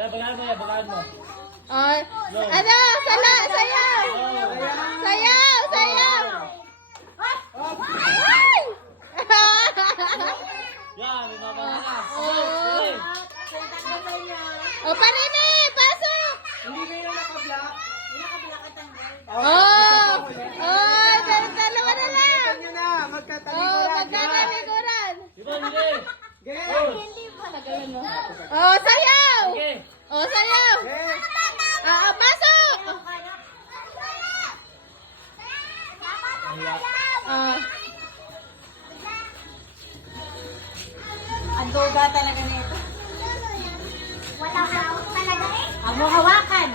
Bagaan mo yan, bagaan mo. Ay, ano? Sayaw! Sayaw! Sayaw! Ay! Yan, may mababa ka. Oh. O, parini! Pasok! Hindi kayo naka-block. Oh! Oh, dalawa na lang! Tignan nyo na, Oh, magkatalikuran. magkakalikuran! Diba, hindi? Game! Oh, sayaw! Okay. Oh, sayaw! Game! Pasok! Ah. Ang duga talaga nito. Wala hawak talaga eh. Ang hawakan.